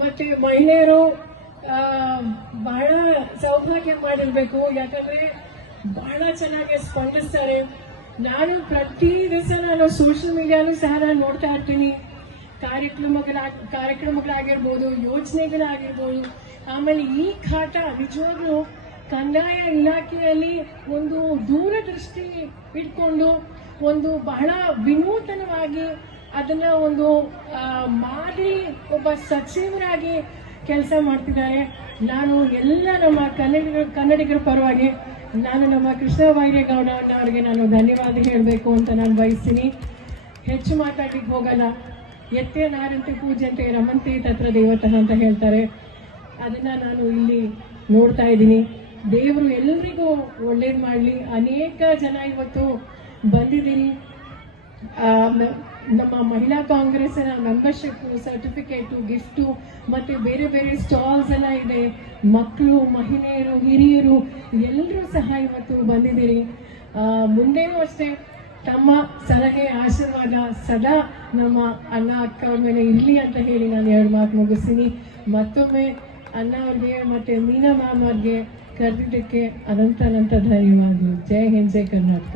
ಮತ್ತೆ ಮಹಿಳೆಯರು ಬಹಳ ಸೌಭಾಗ್ಯ ಮಾಡಿರ್ಬೇಕು. ಯಾಕಂದ್ರೆ ಬಹಳ ಚೆನ್ನಾಗಿ ಸ್ಪಂದಿಸ್ತಾರೆ. ನಾನು ಪ್ರತಿ ದಿವಸ ನಾನು ಸೋಷಿಯಲ್ ಮೀಡಿಯಾನು ಸಹ ನಾನು ನೋಡ್ತಾ ಇರ್ತೀನಿ. ಕಾರ್ಯಕ್ರಮಗಳ, ಕಾರ್ಯಕ್ರಮಗಳಾಗಿರ್ಬೋದು, ಯೋಜನೆಗಳಾಗಿರ್ಬೋದು. ಆಮೇಲೆ ಈ ಕಾಟ ನಿಜವಾಗ್ಲೂ ಕಂದಾಯ ಇಲಾಖೆಯಲ್ಲಿ ಒಂದು ದೂರದೃಷ್ಟಿ ಇಟ್ಕೊಂಡು ಒಂದು ಬಹಳ ವಿನೂತನವಾಗಿ ಅದನ್ನ ಒಂದು ಮಾದರಿ ಒಬ್ಬ ಸಚಿವರಾಗಿ ಕೆಲಸ ಮಾಡ್ತಿದ್ದಾರೆ. ನಾನು ಎಲ್ಲ ನಮ್ಮ ಕನ್ನಡಿಗರ ಕನ್ನಡಿಗರ ಪರವಾಗಿ ನಾನು ನಮ್ಮ ಕೃಷ್ಣ ಬೈರೇಗೌಡ ಅವರಿಗೆ ನಾನು ಧನ್ಯವಾದ ಹೇಳಬೇಕು ಅಂತ ನಾನು ಬಯಸ್ತೀನಿ. ಹೆಚ್ಚು ಮಾತಾಡಲಿಕ್ಕೆ ಹೋಗಲ್ಲ. ಎತ್ತೆ ನಾರಂತೆ ಪೂಜಂತೆ ರಮಂತಿ ತತ್ರ ದೇವತಃ ಅಂತ ಹೇಳ್ತಾರೆ. ಅದನ್ನು ನಾನು ಇಲ್ಲಿ ನೋಡ್ತಾ ಇದ್ದೀನಿ. ದೇವರು ಎಲ್ರಿಗೂ ಒಳ್ಳೇದು ಮಾಡಲಿ. ಅನೇಕ ಜನ ಇವತ್ತು ಮ- ನಮ್ಮ ಮಹಿಳಾ ಕಾಂಗ್ರೆಸ್ನ ಮೆಂಬರ್ಶಿಪ್ ಸರ್ಟಿಫಿಕೇಟು ಗಿಫ್ಟು ಮತ್ತೆ ಬೇರೆ ಬೇರೆ ಸ್ಟಾಲ್ಸ್ ಎಲ್ಲ ಇದೆ. ಮಕ್ಕಳು, ಮಹಿಳೆಯರು, ಹಿರಿಯರು, ಎಲ್ಲರೂ ಸಹ ಇವತ್ತು ಬಂದಿದ್ದೀರಿ. ಮುಂದೇನೂ ಅಷ್ಟೇ, ತಮ್ಮ ಸಲಹೆ, ಆಶೀರ್ವಾದ ಸದಾ ನಮ್ಮ ಅಣ್ಣ, ಅಕ್ಕ ಅವ್ರ ಮೇಲೆ ಇರಲಿ ಅಂತ ಹೇಳಿ ನಾನು ಎರಡು ಮಾತು ಮುಗಿಸ್ತೀನಿ. ಮತ್ತೊಮ್ಮೆ ಅಣ್ಣ ಅವ್ರಿಗೆ ಮತ್ತೆ ಮೀನಾ ಮ್ಯಾಮ್ ಅವ್ರಿಗೆ ಕರೆದಿದ್ದಕ್ಕೆ ಅನಂತ ಅನಂತ ಧನ್ಯವಾದಗಳು. ಜೈ ಹಿಂದ್, ಜೈ ಕರ್ನಾಟಕ.